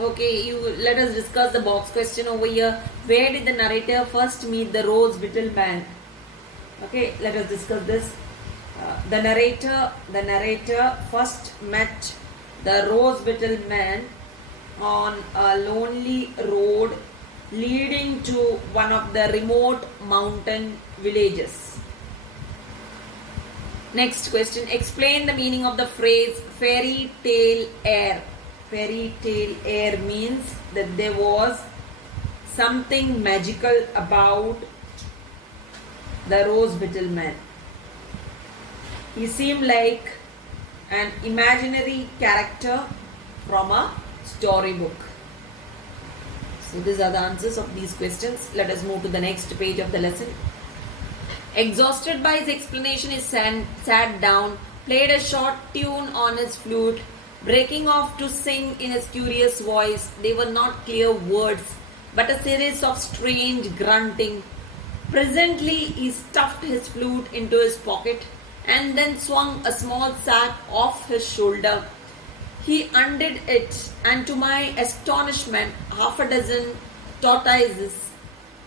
Okay, you let us discuss the box question over here. Where did the narrator first meet the rose-beetle man? Okay, let us discuss this. The narrator first met the rose-beetle man on a lonely road leading to one of the remote mountain villages. Next question. Explain the meaning of the phrase fairy tale air. Fairy tale air means that there was something magical about the rose-beetle man. He seemed like an imaginary character from a storybook. So these are the answers of these questions. Let us move to the next page of the lesson. Exhausted by his explanation, he sat down, played a short tune on his flute, breaking off to sing in his curious voice. They were not clear words, but a series of strange grunting. Presently, he stuffed his flute into his pocket and then swung a small sack off his shoulder. He undid it, and to my astonishment, half a dozen tortoises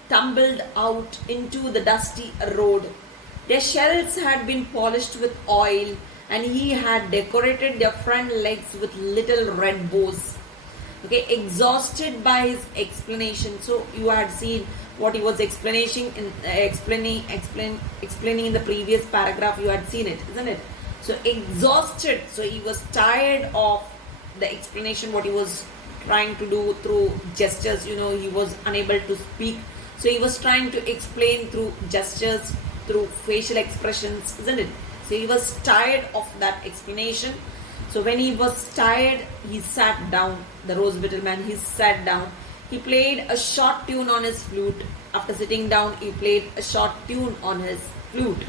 tumbled out into the dusty road. Their shells had been polished with oil, and he had decorated their front legs with little red bows. Okay, exhausted by his explanation. So you had seen what he was explaining in the previous paragraph. You had seen it, isn't it? So exhausted. So he was tired of the explanation what he was trying to do through gestures. He was unable to speak. So he was trying to explain through gestures, through facial expressions, isn't it? So he was tired of that explanation. So when he was tired, he sat down. The rose-beetle man, he sat down. He played a short tune on his flute. After sitting down, he played a short tune on his flute.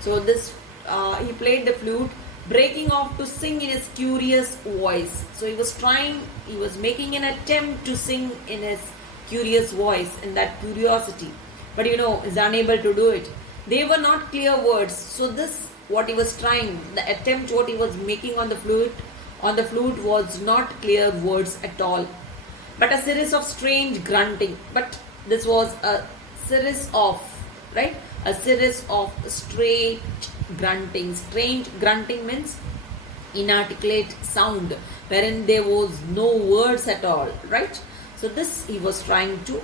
So he played the flute, breaking off to sing in his curious voice. So he was making an attempt to sing in his curious voice, in that curiosity. But is unable to do it. They were not clear words. So what he was trying, the attempt what he was making on the flute was not clear words at all, but a series of strange grunting. But this was a series of strange grunting. Strange grunting means inarticulate sound wherein there was no words at all, right? So this he was trying to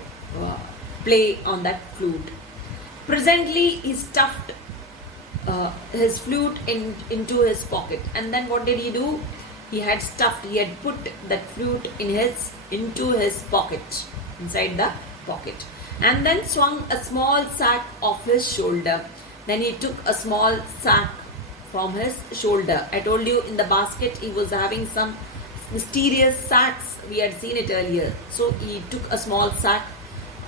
play on that flute. Presently he stuffed his flute into his pocket, and then what did he do? He had put that flute into his pocket, inside the pocket, and then swung a small sack off his shoulder. Then he took a small sack from his shoulder. I told you in the basket he was having some mysterious sacks. We had seen it earlier. So he took a small sack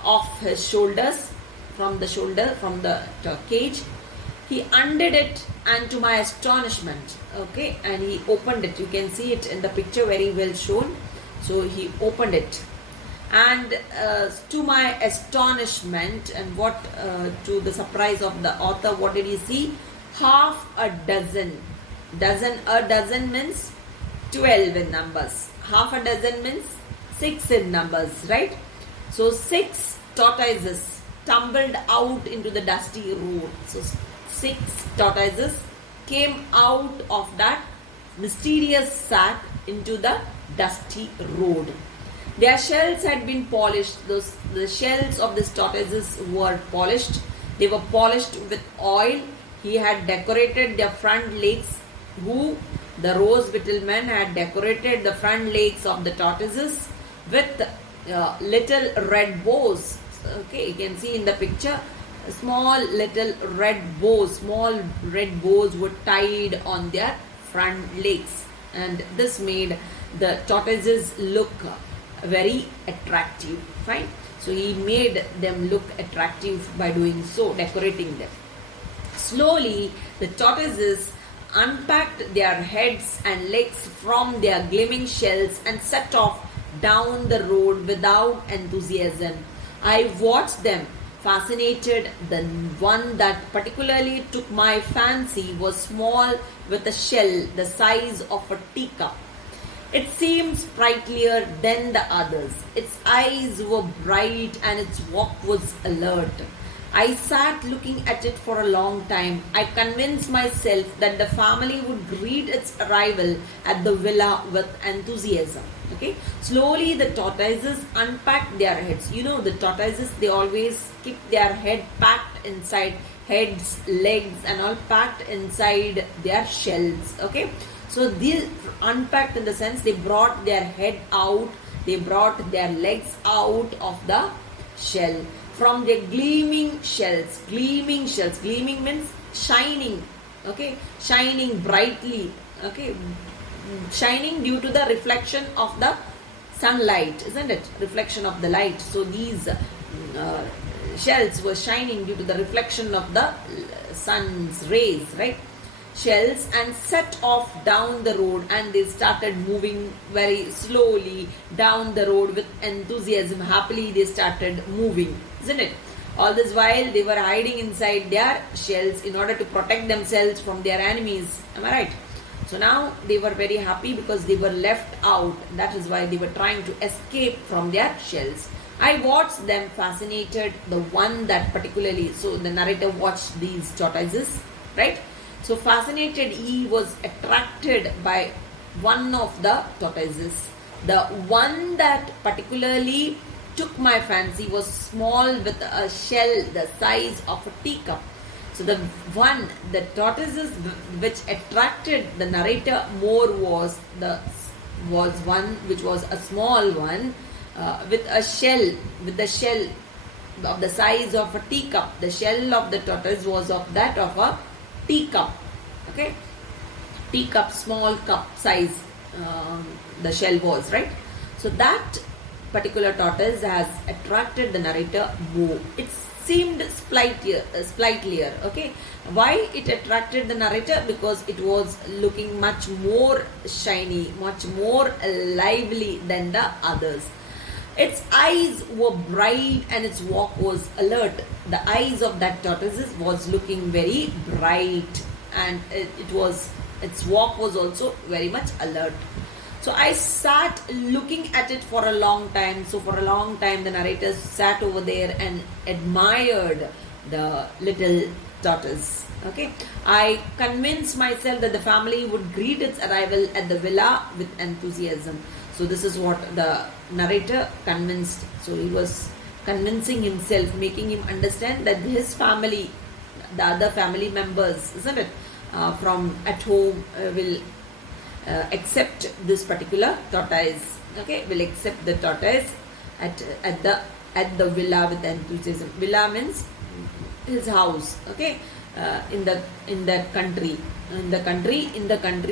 off his shoulders, from the cage. He undid it, and to my astonishment, and he opened it. You can see it in the picture very well shown. So he opened it, and to my astonishment, and to the surprise of the author, what did he see? Half a dozen. A dozen means 12 in numbers. Half a dozen means 6 in numbers, right? So 6 tortoises tumbled out into the dusty road. So 6 tortoises came out of that mysterious sack into the dusty road. Their shells had been polished. The shells of these tortoises were polished. They were polished with oil. He had decorated their front legs. The rose-beetle man had decorated the front legs of the tortoises with little red bows. Okay, you can see in the picture, small red bows were tied on their front legs, and this made the tortoises look very attractive. Fine. So he made them look attractive by doing so, decorating them. Slowly, the tortoises unpacked their heads and legs from their gleaming shells and set off down the road without enthusiasm. I watched them, fascinated. The one that particularly took my fancy was small, with a shell the size of a teacup. It seemed sprightlier than the others. Its eyes were bright and its walk was alert. I sat looking at it for a long time. I convinced myself that the family would greet its arrival at the villa with enthusiasm. Okay, slowly the tortoises unpacked their heads. You know, the tortoises, they always keep their head packed inside, heads, legs, and all packed inside their shells. Okay, so these unpacked in the sense they brought their head out, they brought their legs out of the shell from their gleaming shells. Gleaming means shining. Okay, shining brightly. Okay, shining due to the reflection of the sunlight, isn't it? Reflection of the light. So these shells were shining due to the reflection of the sun's rays, right? Shells, and set off down the road, and they started moving very slowly down the road with enthusiasm. Happily they started moving, isn't it? All this while they were hiding inside their shells in order to protect themselves from their enemies. Am I right? So now they were very happy because they were left out. That is why they were trying to escape from their shells. I watched them fascinated. The one that particularly, so the narrator watched these tortoises, right? So fascinated, he was attracted by one of the tortoises. The one that particularly took my fancy was small with a shell the size of a teacup. So the tortoises which attracted the narrator more was one which was a small one with the shell of the size of a teacup. The shell of the tortoise was of that of a teacup. Okay, teacup, small cup size. The shell was, right. So that particular tortoise has attracted the narrator more. It seemed sprightlier. Okay, why it attracted the narrator? Because it was looking much more shiny, much more lively than the others. Its eyes were bright and its walk was alert. The eyes of that tortoise was looking very bright, and its walk was also very much alert. So I sat looking at it for a long time. So for a long time the narrator sat over there and admired the little tortoise. Okay, I convinced myself that the family would greet its arrival at the villa with enthusiasm. So this is what the narrator convinced. So he was convincing himself, making him understand that his family, the other family members, isn't it, from at home will accept this particular tortoise. Okay, will accept the tortoise at the villa with enthusiasm. Villa means his house. Okay, in the country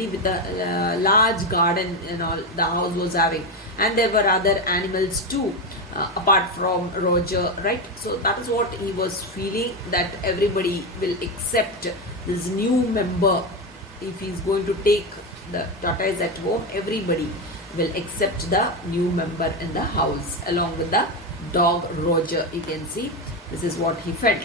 with a large garden and all the house was having, and there were other animals too apart from Roger, right? So that is what he was feeling, that everybody will accept this new member. If he is going to take the tortoise at home, everybody will accept the new member in the house along with the dog Roger. You can see this is what he felt.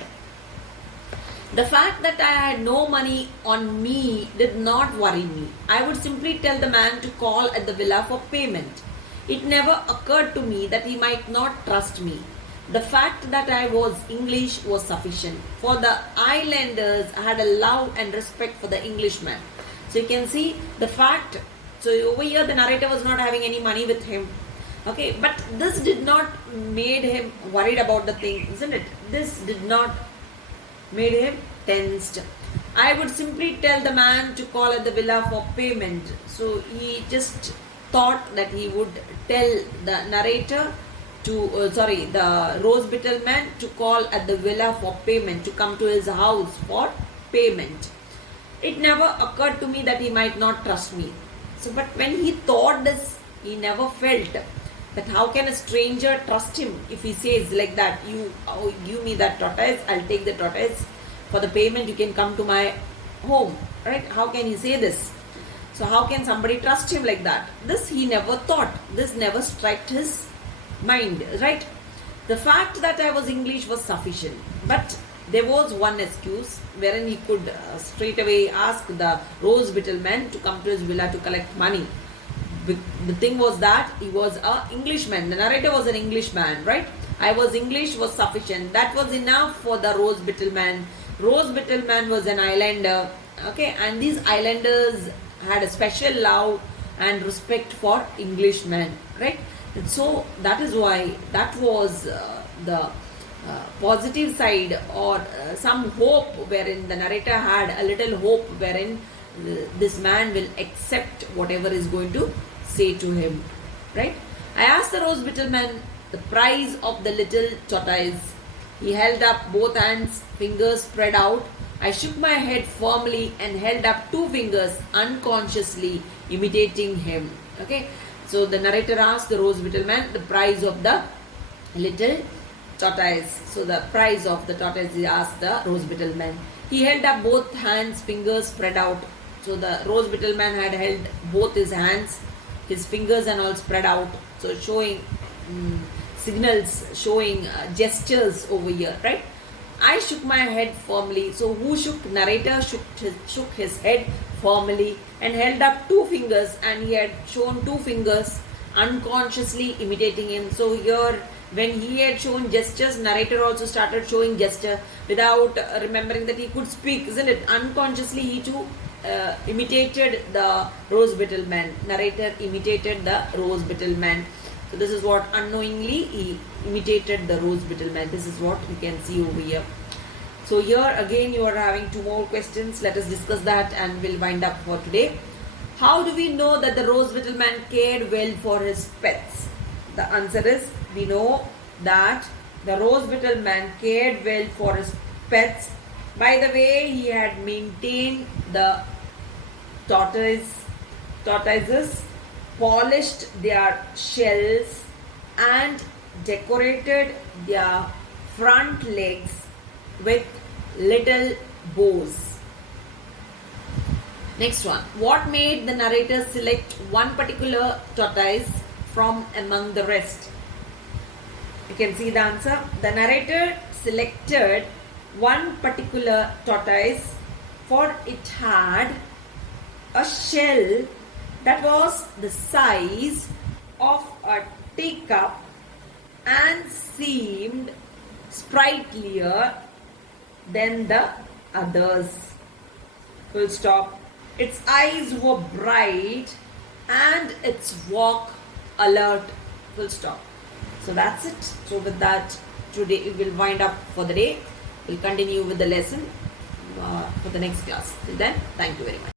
The fact that I had no money on me did not worry me. I would simply tell the man to call at the villa for payment. It never occurred to me that he might not trust me. The fact that I was English was sufficient, for the islanders had a love and respect for the Englishman. So you can see the fact. So over here the narrator was not having any money with him. Okay, but this did not made him worried about the thing, isn't it? This did not made him tensed. I would simply tell the man to call at the villa for payment. So he just thought that he would tell the narrator to, the rose beetle man to call at the villa for payment, to come to his house for payment. It never occurred to me that he might not trust me. So, but when he thought this, he never felt that how can a stranger trust him if he says like that, you give me that tortoise, I'll take the tortoise for the payment, you can come to my home, right? How can he say this? So how can somebody trust him like that? This he never thought. This never struck his mind, right? The fact that I was English was sufficient. But there was one excuse wherein he could straight away ask the rose beetle man to come to his villa to collect money. The thing was that he was an Englishman. The narrator was an Englishman, right? I was English was sufficient. That was enough for the Rose Bittleman. Rose Bittleman was an islander, okay, and these islanders had a special love and respect for Englishmen, right? And so that is why that was the positive side, or some hope, wherein the narrator had a little hope wherein this man will accept whatever is going to say to him, right? I asked the Rose Bittleman the price of the little tortoise. He held up both hands, fingers spread out. I shook my head firmly and held up two fingers unconsciously, imitating him. Okay, so the narrator asked the Rose Bittleman the price of the little tortoise. So the price of the tortoise he asked the Rose Bittleman. He held up both hands, fingers spread out. So the Rose Bittleman had held both his hands, his fingers and all spread out. So showing signals, showing gestures over here, right? I shook my head firmly. So who shook? Narrator shook his head firmly and held up two fingers, and he had shown two fingers unconsciously imitating him. So here, when he had shown gestures, narrator also started showing gesture without remembering that he could speak, isn't it? Unconsciously he too imitated the Rose Bittleman. Narrator imitated the Rose Bittleman. So this is what unknowingly he imitated the Rose Bittleman. This is what we can see over here. So here again you are having two more questions. Let us discuss that and we'll wind up for today. How do we know that the Rose Bittleman cared well for his pets? The answer is, we know that the Rose Bittleman cared well for his pets by the way he had maintained the tortoises, polished their shells and decorated their front legs with little bows. Next one. What made the narrator select one particular tortoise from among the rest? You can see the answer. The narrator selected one particular tortoise for it had a shell that was the size of a teacup and seemed sprightlier than the others. Full stop. Its eyes were bright and its walk alert. Full stop. So that's it. So with that, today we will wind up for the day. We'll continue with the lesson for the next class. Till then, thank you very much.